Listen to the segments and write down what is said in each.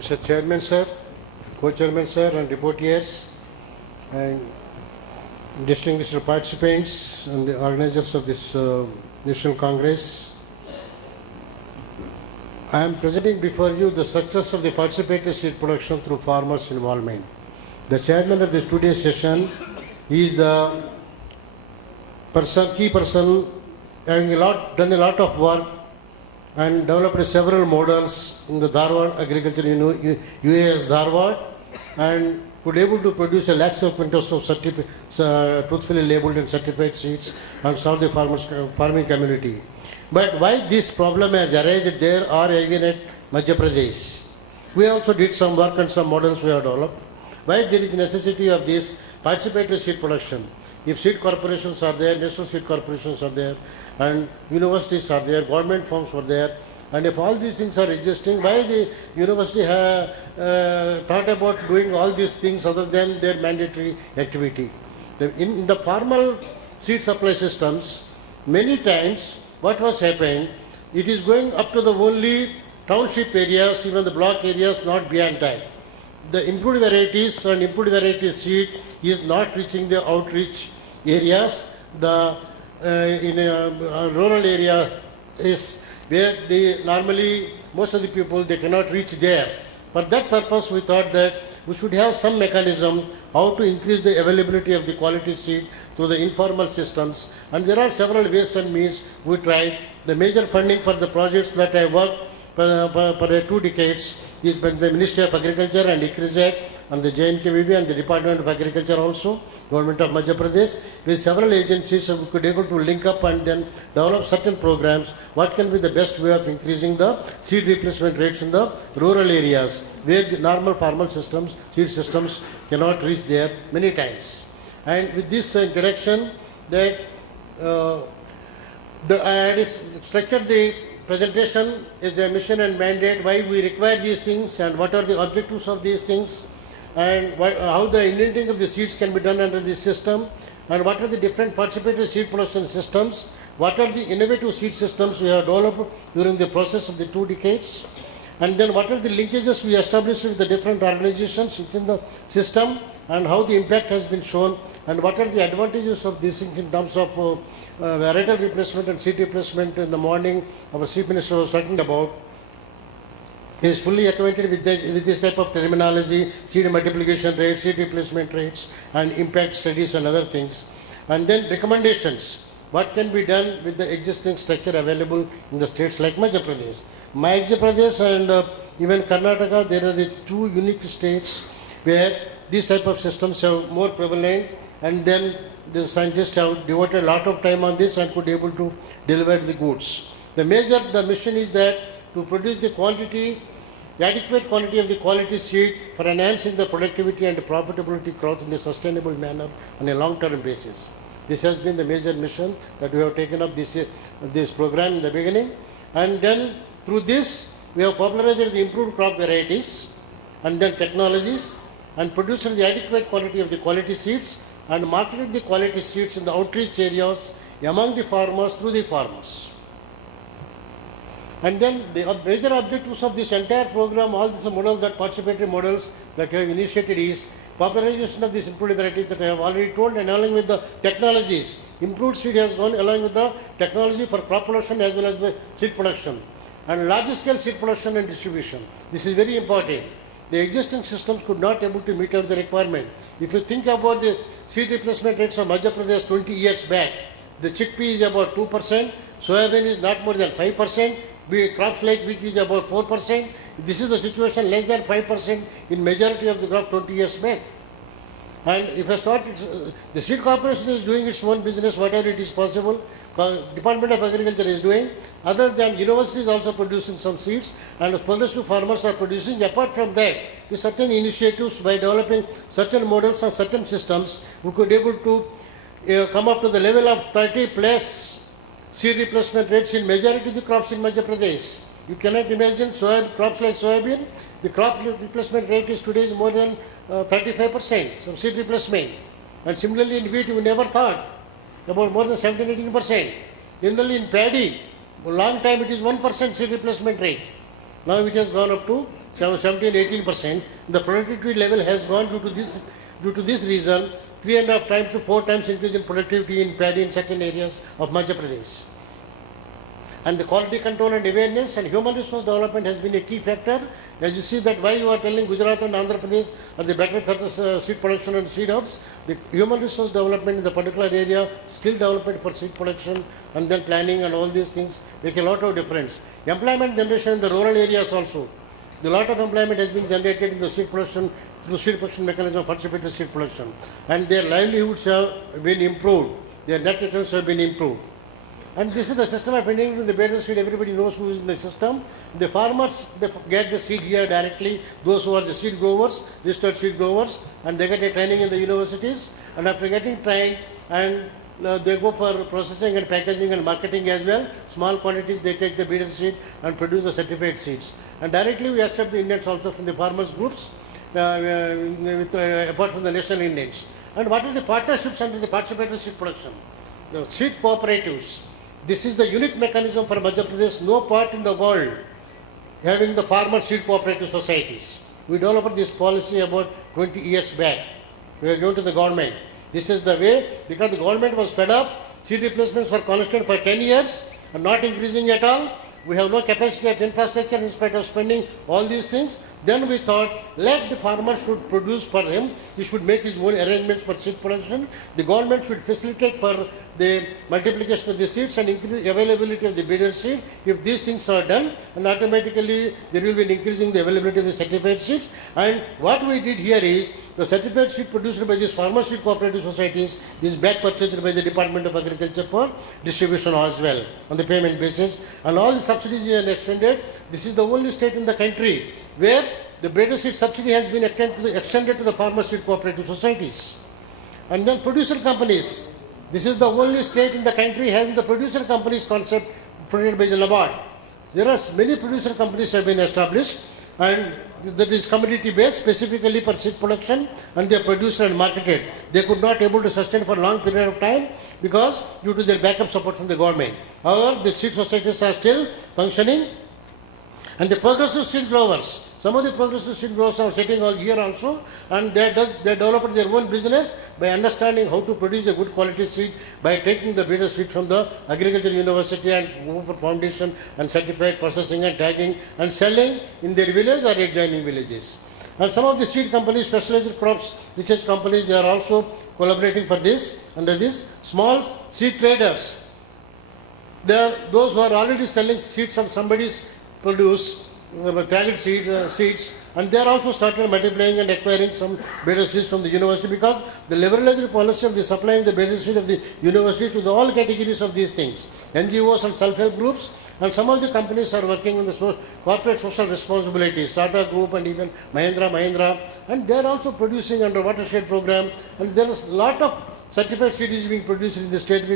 Mr. Chairman, sir, Co-Chairman, sir, and devotees, and distinguished participants and the organizers of this National Congress, I am presenting before you the success of the participatory seed production through farmers' involvement. The chairman of this today's session is the key person having done a lot of work and developed several models in the Dharwad Agriculture UAS Dharwad, and could able to produce a lakhs of quintals of truthfully labeled and certified seeds and serve the farming community. But why this problem has arisen there or even at Madhya Pradesh? We also did some work and some models we have developed. Why there is necessity of this participatory seed production? If seed corporations are there, national seed corporations are there, and universities are there, government firms were there, and if all these things are existing, why the university have thought about doing all these things other than their mandatory activity? In the formal seed supply systems, many times what was happening, it is going up to the only township areas, even the block areas, not beyond that. The improved varieties and improved variety seed is not reaching the outreach areas. In a rural area is where normally most of the people they cannot reach there. For that purpose, we thought that we should have some mechanism how to increase the availability of the quality seed through the informal systems. And there are several ways and means we tried. The major funding for the projects that I worked for 2 decades is by the Ministry of Agriculture and ICRISAT and the JNKVB and the Department of Agriculture also, Government of Madhya Pradesh. With several agencies, we could able to link up and then develop certain programs. What can be the best way of increasing the seed replacement rates in the rural areas where the normal formal systems, seed systems cannot reach there many times. And with this introduction, that I had structured the presentation is a mission and mandate, why we require these things and what are the objectives of these things, and how the indenting of the seeds can be done under this system, and what are the different participatory seed production systems, what are the innovative seed systems we have developed during the process of the 2 decades, and then what are the linkages we established with the different organizations within the system, and how the impact has been shown, and what are the advantages of this in terms of varietal replacement and seed replacement. In the morning, our Chief Minister was talking about. He is fully acquainted with this type of terminology, seed multiplication rates, seed replacement rates, and impact studies and other things. And then recommendations. What can be done with the existing structure available in the states like Madhya Pradesh? Madhya Pradesh and even Karnataka, there are the 2 unique states where these type of systems are more prevalent, and then the scientists have devoted a lot of time on this and could be able to deliver the goods. The mission is that to produce the adequate quantity of the quality seed for enhancing the productivity and profitability growth in a sustainable manner on a long-term basis. This has been the major mission that we have taken up this program in the beginning, and then through this we have popularized the improved crop varieties and then technologies, and produced the adequate quantity of the quality seeds and marketed the quality seeds in the outreach areas among the farmers through the farmers. And then the major objectives of this entire program, all these models, that participatory models that we have initiated, is popularization of these improved varieties that I have already told, and along with the technologies. Improved seed has gone along with the technology for crop production as well as the seed production, and large scale seed production and distribution. This is very important. The existing systems could not able to meet up the requirement. If you think about the seed replacement rates of Madhya Pradesh 20 years back, the chickpea is about 2%, soybean is not more than 5%, crops like wheat is about 4%. This is the situation, less than 5% in majority of the crop 20 years back. And if I start, the seed corporation is doing its own business, whatever it is possible. Department of Agriculture is doing. Other than universities also producing some seeds, and progressive farmers are producing. Apart from that, with certain initiatives by developing certain models and certain systems, we could able to come up to the level of 30 plus seed replacement rates in majority of the crops in Madhya Pradesh. You cannot imagine crops like soybean. The crop replacement rate is today is more than 35% of seed replacement. And similarly in wheat, we never thought about more than 17-18%. Similarly in paddy, for a long time it is 1% seed replacement rate. Now it has gone up to 17-18%. The productivity level has gone due to this reason 3.5 times to 4 times increase in productivity in paddy in certain areas of Madhya Pradesh. And the quality control and awareness and human resource development has been a key factor. As you see that why you are telling Gujarat and Andhra Pradesh are the better for the seed production and seed hubs. The human resource development in the particular area, skill development for seed production and then planning and all these things make a lot of difference. Employment generation in the rural areas also. A lot of employment has been generated in the seed production through seed production mechanism, participated seed production. And their livelihoods have been improved. Their net returns have been improved. And this is the system of Indian in the better seed. Everybody knows who is in the system. The farmers, they get the seed here directly. Those who are the seed growers, registered seed growers, and they get a training in the universities. And after getting trained, and they go for processing and packaging and marketing as well. Small quantities, they take the breeder seed and produce the certified seeds. And directly we accept the Indians also from the farmers groups, apart from the national Indians. And what are the partnerships under the participatory seed production? The seed cooperatives. This is the unique mechanism for Madhya Pradesh. No part in the world having the farmer seed cooperative societies. We developed this policy about 20 years back. We are going to the government. This is the way, because the government was fed up. Seed replacements were constant for 10 years and not increasing at all. We have no capacity of infrastructure in spite of spending all these things. Then we thought, let the farmer should produce for him. He should make his own arrangements for seed production. The government should facilitate for the multiplication of the seeds and increase availability of the breeder seed. If these things are done, and automatically there will be an increasing the availability of the certified seeds. And what we did here is, the certified seed produced by these farmer seed cooperative societies is back purchased by the Department of Agriculture for distribution as well on the payment basis. And all the subsidies are extended. This is the only state in the country where the breeder seed subsidy has been extended to the farmer seed cooperative societies. And then producer companies. This is the only state in the country having the producer companies concept provided by the NABARD. There are many producer companies have been established, and that is commodity based specifically for seed production, and they are produced and marketed. They could not able to sustain for a long period of time because due to their backup support from the government. However, the seed societies are still functioning, and the progressive seed growers. Some of the progressive seed growers are sitting out here also, and they developed their own business by understanding how to produce a good quality seed by taking the breeder seed from the agriculture university and go for foundation and certified processing and tagging and selling in their village or adjoining villages. And some of the seed companies, specialized crops research companies, they are also collaborating for this under this. Small seed traders, they are those who are already selling seeds of somebody's produce, tagged seeds, and they are also started multiplying and acquiring some breeder seeds from the university, because the liberalized policy of the supplying the breeder seed of the university to the all categories of these things, NGOs and self-help groups, and some of the companies are working on the corporate social responsibility, Tata Group and even Mahindra, and they are also producing under watershed program, and there is a lot of certified seed is being produced in the state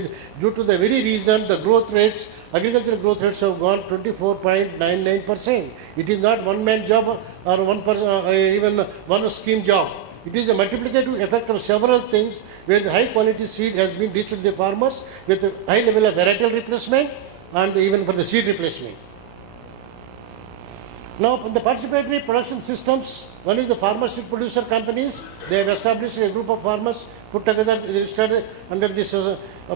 due to the very reason the growth rates, agricultural growth rates have gone 24.99%. It is not one man job or one person, even one scheme job. It is a multiplicative effect of several things where the high quality seed has been reached to the farmers with a high level of varietal replacement and even for the seed replacement. Now, the participatory production systems, one is the farmer seed producer companies. They have established a group of farmers put together, registered under this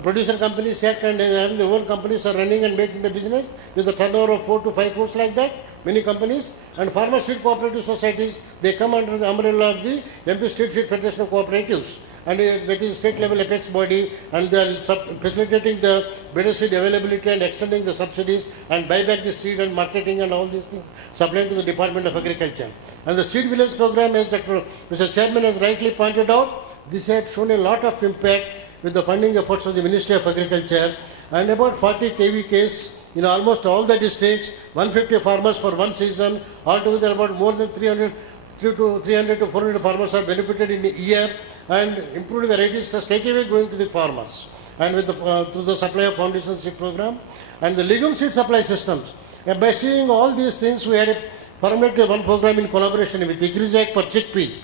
producer companies act, and their own companies are running and making the business with a turnover of 4 to 5 crores like that. Many companies and farmer seed cooperative societies, they come under the umbrella of the MP State Seed Federation of Cooperatives, and that is state level apex body, and they are facilitating the better seed availability and extending the subsidies and buyback the seed and marketing and all these things supplying to the Department of Agriculture. And the seed village program, as Mr. Chairman has rightly pointed out, this had shown a lot of impact with the funding efforts of the Ministry of Agriculture, and about 40 KVKs in almost all the districts, 150 farmers for one season, altogether about more than 300 to 400 farmers are benefited in a year, and improved varieties are straight away going to the farmers. And with through the supply of foundation seed program and the legume seed supply systems. And by seeing all these things, we had formulated one program in collaboration with ICRISAC for chickpea.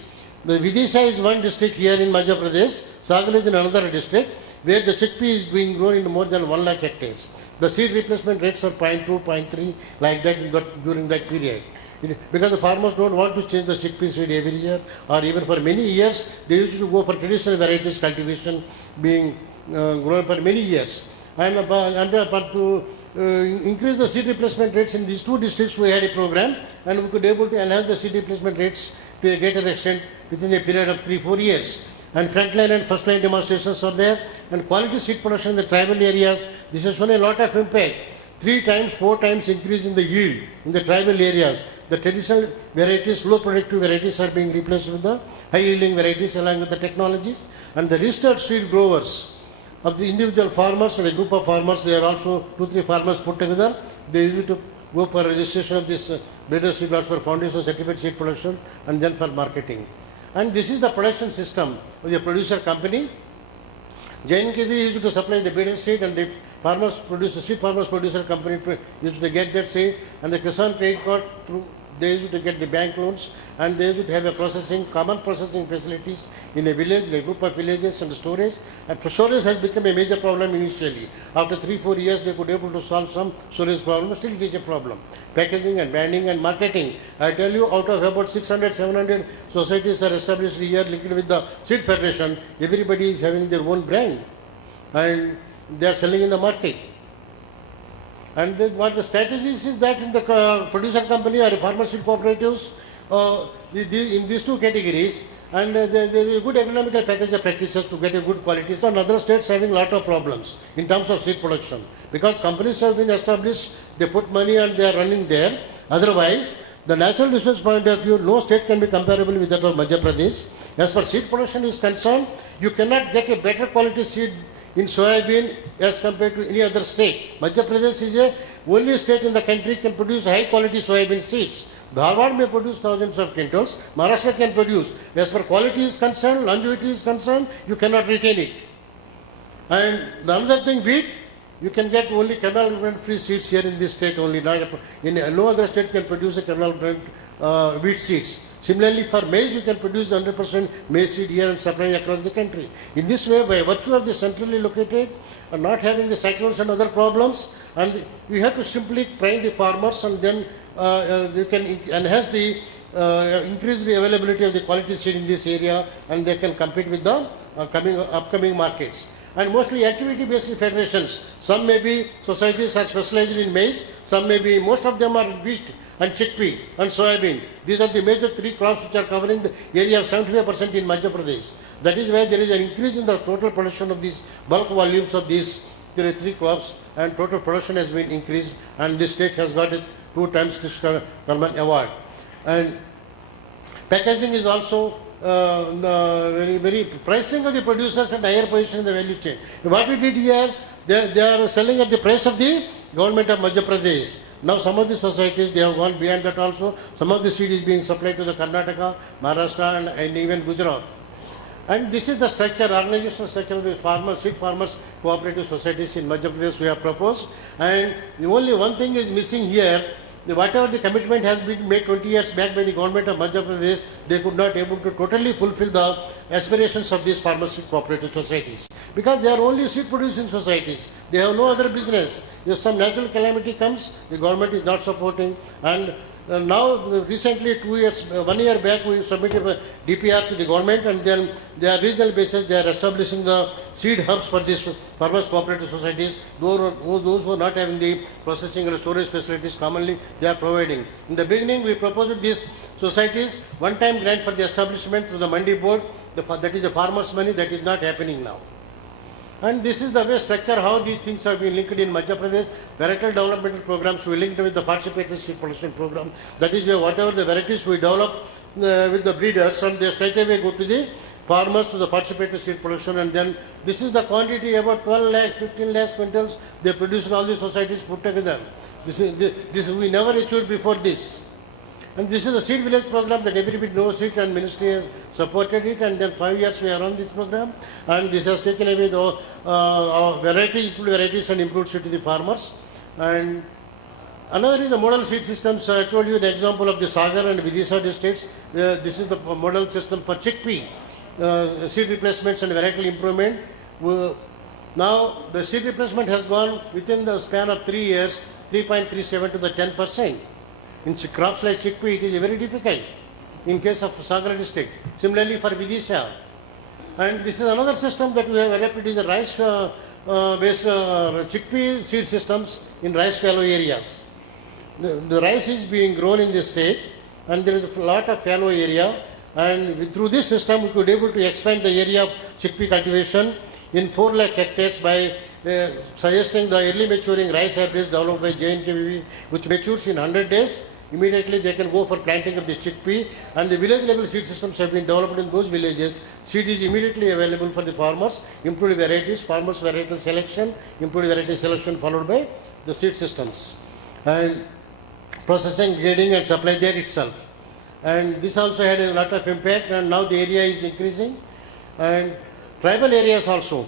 The Vidisha is one district here in Madhya Pradesh, Sagal is in another district, where the chickpea is being grown in more than 1 lakh hectares. The seed replacement rates are 0.2, 0.3, like that during that period. Because the farmers don't want to change the chickpea seed every year, or even for many years, they used to go for traditional varieties cultivation being grown for many years. But to increase the seed replacement rates in these two districts, we had a program, and we could able to enhance the seed replacement rates to a greater extent within a period of 3-4 years. And frontline and first line demonstrations are there, and quality seed production in the tribal areas. This has shown a lot of impact. 3 times, 4 times increase in the yield in the tribal areas. The traditional varieties, low productive varieties are being replaced with the high yielding varieties along with the technologies. And the registered seed growers of the individual farmers and a group of farmers, they are also 2-3 farmers put together. They used to go for registration of this breeder seed lots for foundation certificate seed production and then for marketing. And this is the production system of the producer company. JNKV used to supply the breeder seed, and the farmers producer, seed farmers producer company used to get that seed, and the Kisan Credit Card through they used to get the bank loans, and they used to have a common processing facilities in a village, like group of villages, and storage. And storage has become a major problem initially. After 3-4 years, they could able to solve some storage problem. Still, it is a problem. Packaging and branding and marketing. I tell you, out of about 600-700 societies are established here linked with the Seed Federation. Everybody is having their own brand, and they are selling in the market. And what the strategies is that in the producer company or farmer seed cooperatives, in these two categories, and there is a good economical package of practices to get a good quality. So, other states having a lot of problems in terms of seed production, because companies have been established, they put money and they are running there. Otherwise, the natural resource point of view, no state can be comparable with that of Madhya Pradesh. As far as seed production is concerned, you cannot get a better quality seed in soybean as compared to any other state. Madhya Pradesh is the only state in the country can produce high quality soybean seeds. Dharwad may produce thousands of quintals, Maharashtra can produce. As far quality is concerned, longevity is concerned, you cannot retain it. And the another thing, wheat, you can get only kernel blend free seeds here in this state only. Not in no other state can produce a kernel blend wheat seeds. Similarly, for maize, you can produce 100% maize seed here and supply across the country. In this way, by virtue of the centrally located and not having the cyclones and other problems, and you have to simply train the farmers, and then you can enhance the increase the availability of the quality seed in this area, and they can compete with the upcoming markets. And mostly activity-based federations. Some may be societies are specialized in maize, some may be, most of them are wheat and chickpea and soybean. These are the major 3 crops which are covering the area of 75% in Madhya Pradesh. That is why there is an increase in the total production of these bulk volumes of these 3 crops, and total production has been increased, and this state has got it 2 times Krishna Karman Award. And packaging is also very pricing of the producers and higher position in the value chain. What we did here, they are selling at the price of the government of Madhya Pradesh. Now some of the societies, they have gone beyond that also. Some of the seed is being supplied to the Karnataka, Maharashtra, and even Gujarat. And this is the structure, organizational structure of the seed farmers cooperative societies in Madhya Pradesh we have proposed. And the only one thing is missing here. Whatever the commitment has been made 20 years back by the government of Madhya Pradesh, they could not able to totally fulfill the aspirations of these farmer seed cooperative societies, because they are only seed producing societies. They have no other business. If some natural calamity comes, the government is not supporting. And now recently 1 year back, we submitted a DPR to the government, and then they are regional basis, they are establishing the seed hubs for these farmers cooperative societies. Those who are not having the processing or storage facilities, commonly they are providing. In the beginning, we proposed these societies one-time grant for the establishment through the Mandi board. That is the farmers' money. That is not happening now. And this is the way structure how these things have been linked in Madhya Pradesh. Varietal developmental programs we linked with the participatory seed production program. That is where whatever the varieties we develop with the breeders, and they straight away go to the farmers to the participatory seed production, and then this is the quantity, about 12 lakhs, 15 lakhs quintals they produce in all these societies put together. This we never achieved before this. And this is the seed village program that everybody knows it, and ministry has supported it, and then 5 years we are on this program, and this has taken away the varieties and improved seed to the farmers. And another is the model seed systems. I told you the example of the Sagar and Vidisha districts. This is the model system for chickpea, seed replacements and varietal improvement. Now the seed replacement has gone within the span of 3 years, 3.37 to the 10%. In crops like chickpea, it is very difficult in case of Sagar district. Similarly for Vidisha. And this is another system that we have adapted is the rice based chickpea seed systems in rice fallow areas. The rice is being grown in this state and there is a lot of fallow area, and through this system we could able to expand the area of chickpea cultivation in 4 lakh hectares by suggesting the early maturing rice hybrids developed by JNKVB, which matures in 100 days. Immediately they can go for planting of the chickpea, and the village level seed systems have been developed in those villages. Seed is immediately available for the farmers, improved varieties, farmers varietal selection, improved variety selection followed by the seed systems. And processing, grading and supply there itself. And this also had a lot of impact, and now the area is increasing. And tribal areas also.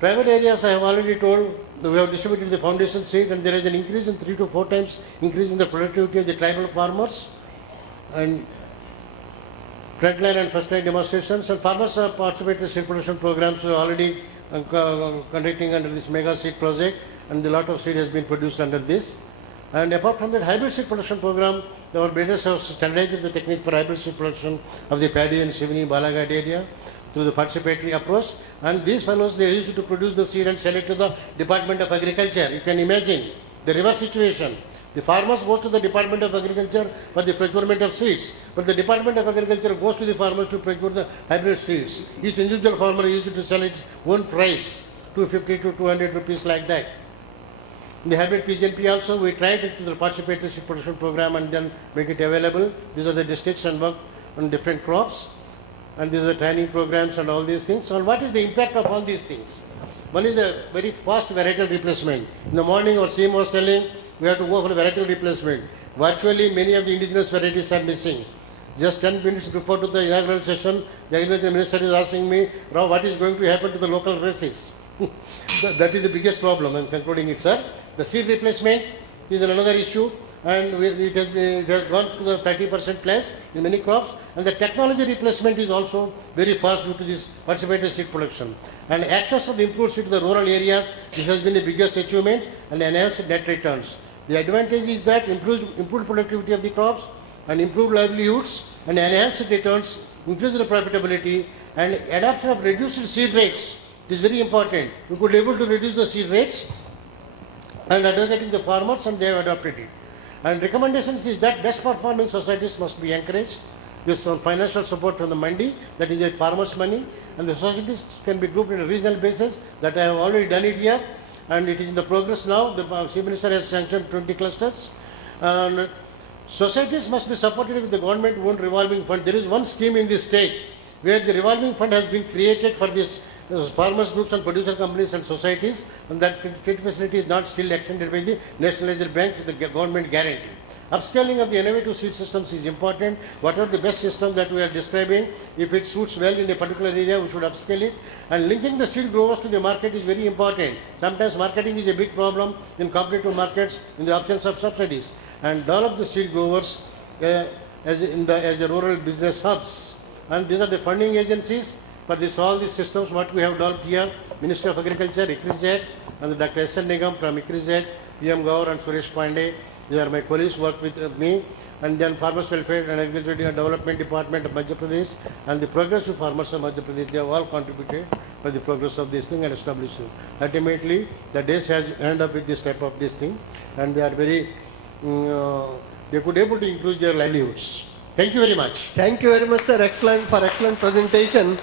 Tribal areas I have already told, we have distributed the foundation seed and there is an increase in 3 to 4 times increase in the productivity of the tribal farmers. And frontline and first line demonstrations, and farmers have participated in seed production programs. We are already conducting under this mega seed project, and a lot of seed has been produced under this. And apart from that hybrid seed production program, our breeders have standardized the technique for hybrid seed production of the paddy and Shivani Balaghat area through the participatory approach. And these fellows, they used to produce the seed and sell it to the Department of Agriculture. You can imagine the reverse situation. The farmers goes to the Department of Agriculture for the procurement of seeds, but the Department of Agriculture goes to the farmers to procure the hybrid seeds. Each individual farmer used to sell its own price, 250 to 200 rupees like that. In the hybrid PGNP also, we tried it to the participatory seed production program and then make it available. These are the districts and work on different crops. And these are training programs and all these things. So what is the impact of all these things? One is the very fast varietal replacement. In the morning our CM was telling we have to go for varietal replacement. Virtually many of the indigenous varieties are missing. Just 10 minutes before to the inaugural session, the agriculture minister is asking me, Rao, what is going to happen to the local races? That is the biggest problem. I am concluding it, sir. The seed replacement is another issue, and it has gone to the 30% plus in many crops. And the technology replacement is also very fast due to this participatory seed production. And access of the improved seed to the rural areas, this has been the biggest achievement, and enhanced net returns. The advantage is that improved productivity of the crops and improved livelihoods and enhanced returns, increase the profitability, and adoption of reduced seed rates. It is very important. We could be able to reduce the seed rates and advocating the farmers, and they have adopted it. And recommendations is that best performing societies must be encouraged with some financial support from the mandi, that is a farmers' money, and the societies can be grouped on a regional basis. That I have already done it here, and it is in the progress now. The Chief Minister has sanctioned 20 clusters. And societies must be supported with the government-owned revolving fund. There is one scheme in this state where the revolving fund has been created for this farmers groups and producer companies and societies, and that credit facility is not still extended by the nationalized bank with the government guarantee. Upscaling of the innovative seed systems is important. What are the best systems that we are describing? If it suits well in a particular area, we should upscale it. And linking the seed growers to the market is very important. Sometimes marketing is a big problem in competitive markets in the absence of subsidies. And develop the seed growers as the rural business hubs. And these are the funding agencies for this, all these systems what we have developed here. Ministry of Agriculture, ICRIZ, and Dr. S.N. Nigam from ICRIZ, PM Gaur and Suresh Pandey. They are my colleagues who work with me. And then Farmers Welfare and Agriculture Development Department of Madhya Pradesh and the Progressive Farmers of Madhya Pradesh, they have all contributed for the progress of this thing and establishing. Ultimately, the days has ended up with this type of this thing, and they are very, they could able to increase their livelihoods. Thank you very much. Thank you very much, sir. Excellent presentation.